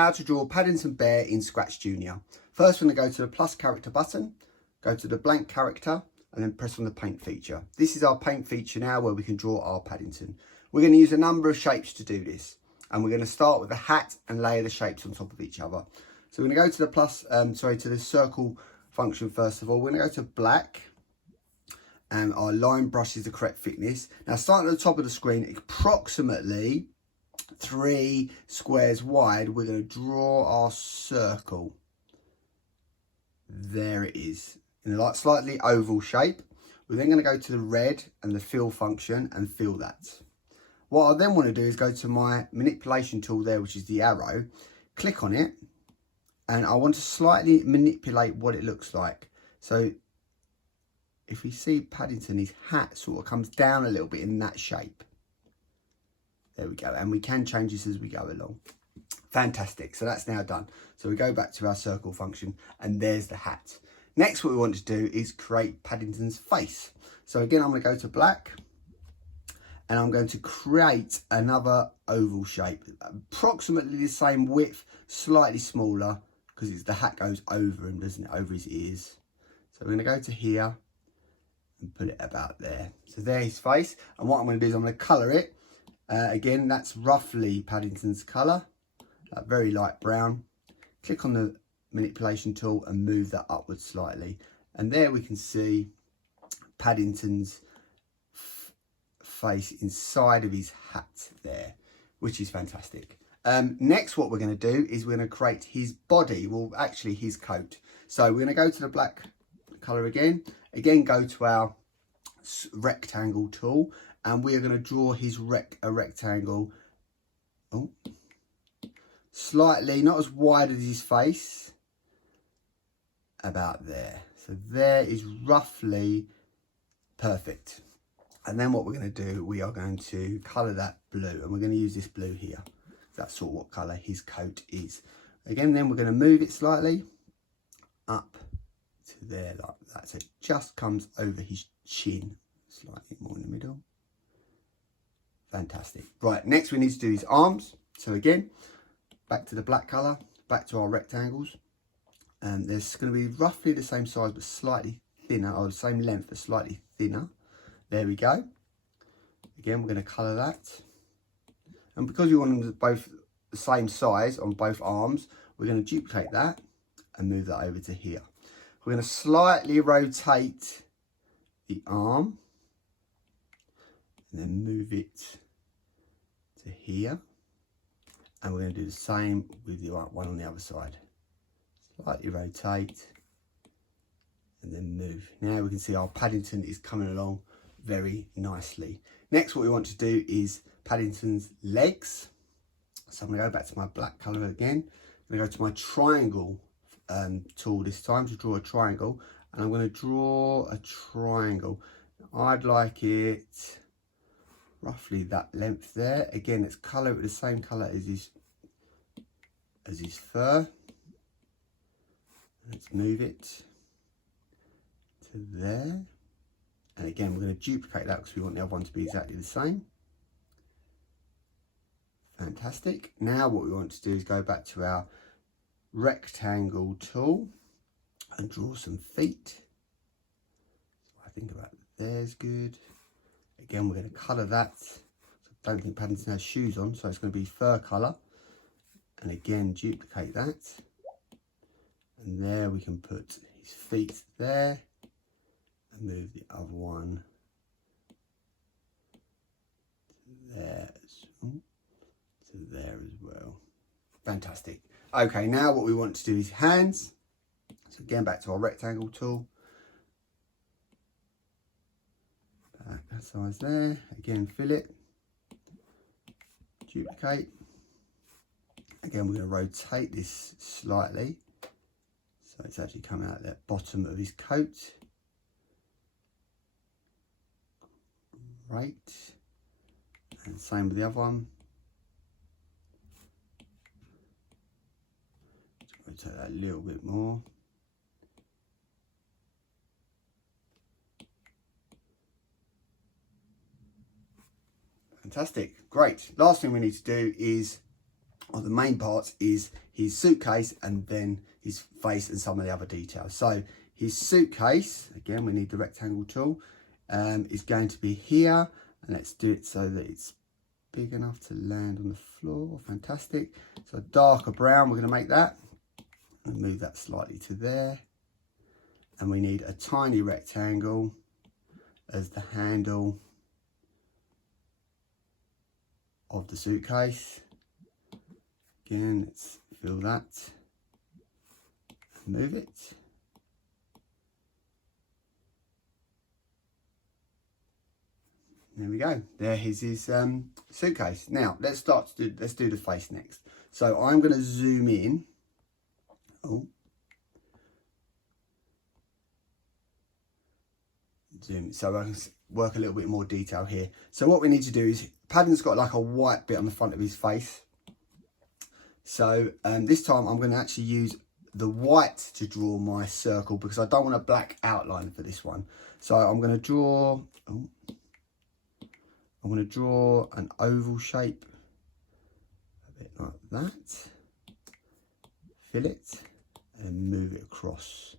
how to draw Paddington Bear in ScratchJr. First, we're going to go to the plus character button, go to the blank character, and then press on the paint feature. This is our paint feature now where we can draw our Paddington. We're going to use a number of shapes to do this. And we're going to start with the hat and layer the shapes on top of each other. So we're going to go to the to the circle function first of all. We're going to go to black. And our line brush is the correct thickness. Now starting at the top of the screen, approximately 3 squares wide, we're going to draw our circle. There it is, in a slightly oval shape. We're then going to go to the red and the fill function and fill that. What I then want to do is go to my manipulation tool there, which is the arrow, click on it, and I want to slightly manipulate what it looks like. So if we see Paddington, his hat sort of comes down a little bit in that shape. There we go, and we can change this as we go along. Fantastic, so that's now done. So we go back to our circle function, and there's the hat. Next, what we want to do is create Paddington's face. So again, I'm going to go to black, and I'm going to create another oval shape, approximately the same width, slightly smaller, because the hat goes over him, doesn't it, over his ears. So we're going to go to here and put it about there. So there's his face, and what I'm going to do is I'm going to colour it. Again, that's roughly Paddington's colour, very light brown. Click on the manipulation tool and move that upwards slightly. And there we can see Paddington's face inside of his hat there, which is fantastic. Next, what we're going to do is we're going to create his body, well, actually his coat. So we're going to go to the black colour again. Again, go to our rectangle tool, and we are going to draw his rectangle. Oh, slightly, not as wide as his face, about there. So there is roughly perfect. And then what we're going to do, we are going to colour that blue, and we're going to use this blue here. That's sort of what colour his coat is. Again, then we're going to move it slightly up to there like that. So it just comes over his chin, slightly more in the middle. Fantastic. Right, next we need to do his arms. So again, back to the black colour, back to our rectangles. And there's going to be roughly the same size but slightly thinner, or the same length but slightly thinner. There we go. Again, we're going to colour that. And because we want them both the same size on both arms, we're going to duplicate that and move that over to here. We're going to slightly rotate the arm and then move it to here. And we're going to do the same with the one on the other side. Slightly rotate and then move. Now we can see our Paddington is coming along very nicely. Next, what we want to do is Paddington's legs. So I'm going to go back to my black colour again. I'm going to go to my triangle tool this time to draw a triangle, and I'm going to draw a triangle. I'd like it roughly that length there. Again, let's colour it with the same colour as his fur. Let's move it to there. And again, we're going to duplicate that because we want the other one to be exactly the same. Fantastic. Now what we want to do is go back to our rectangle tool and draw some feet. So I think about there's good. Again, we're going to colour that. So I don't think Paddington has shoes on, so it's going to be fur colour. And again, duplicate that. And there we can put his feet there. And move the other one to there, to there as well. Fantastic. Okay, now what we want to do is hands. So again, back to our rectangle tool. Back that size there. Again, fill it. Duplicate. Again, we're going to rotate this slightly. So it's actually coming out the bottom of his coat. Right. And same with the other one. Rotate that a little bit more. Fantastic, great. Last thing we need to do is or the main parts, is his suitcase and then his face and some of the other details. So his suitcase, again, we need the rectangle tool, is going to be here. And let's do it so that it's big enough to land on the floor. Fantastic. So a darker brown, we're going to make that. And move that slightly to there. And we need a tiny rectangle as the handle of the suitcase. Again, let's fill that. Move it. There we go. There is his suitcase. Now let's do the face next. So I'm going to zoom in. Oh, zoom. So I can work a little bit more detail here. So what we need to do is, Paddington's got like a white bit on the front of his face. So this time I'm going to actually use the white to draw my circle, because I don't want a black outline for this one. So I'm going to draw. Oh, I'm going to draw an oval shape, a bit like that, fill it, and move it across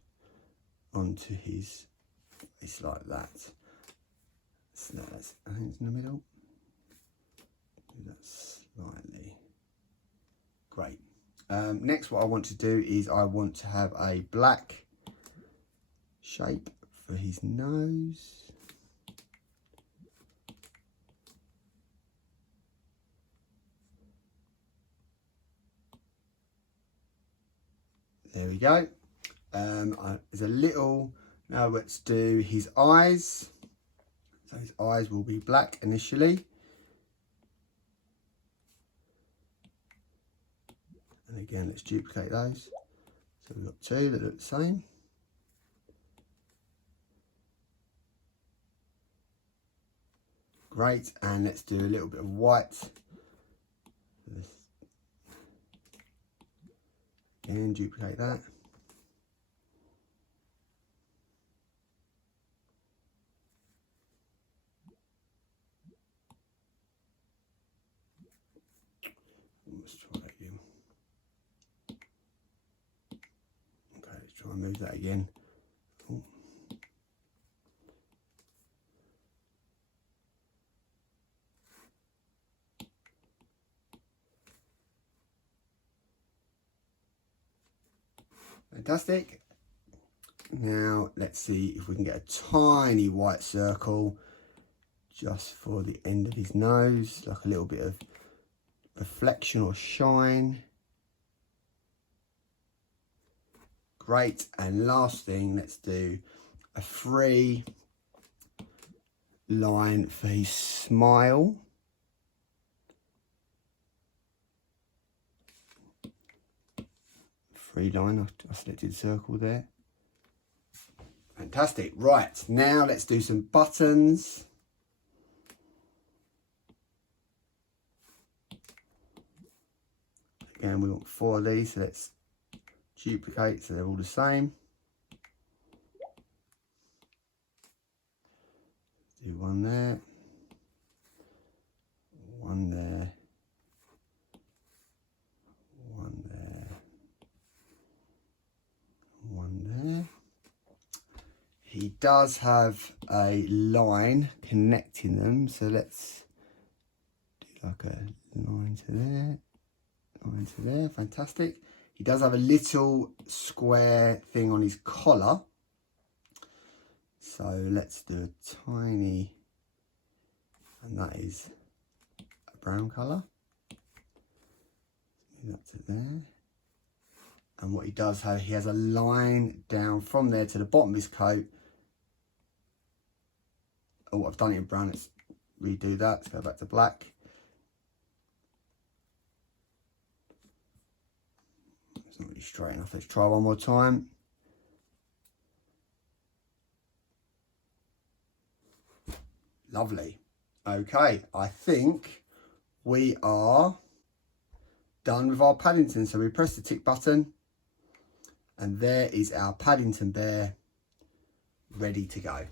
onto his face like that. So that's, I think it's in the middle. Do that slightly. Great. Next, what I want to do is I want to have a black shape for his nose. There we go. There's a little, now let's do his eyes. So his eyes will be black initially. And again, let's duplicate those. So we've got two that look the same. Great, and let's do a little bit of white. Again, duplicate that. Let's try that again. Okay, let's try and move that again. Oh. Fantastic. Now let's see if we can get a tiny white circle just for the end of his nose, like a little bit of reflection or shine. Great. And last thing, let's do a free line for his smile. Free line, I selected circle there. Fantastic. Right, now let's do some buttons. Again, we want 4 of these, so let's duplicate so they're all the same. Do one there, one there, one there, one there. He does have a line connecting them, so let's do like a line to there, line to there. Fantastic. He does have a little square thing on his collar, so let's do a tiny, and that is a brown colour. Move that to there. And what he does have, he has a line down from there to the bottom of his coat. Oh, I've done it in brown. Let's redo that. Let's go back to black. It's not really straight enough. Let's try one more time. Lovely. Okay, I think we are done with our Paddington. So we press the tick button, and there is our Paddington Bear ready to go.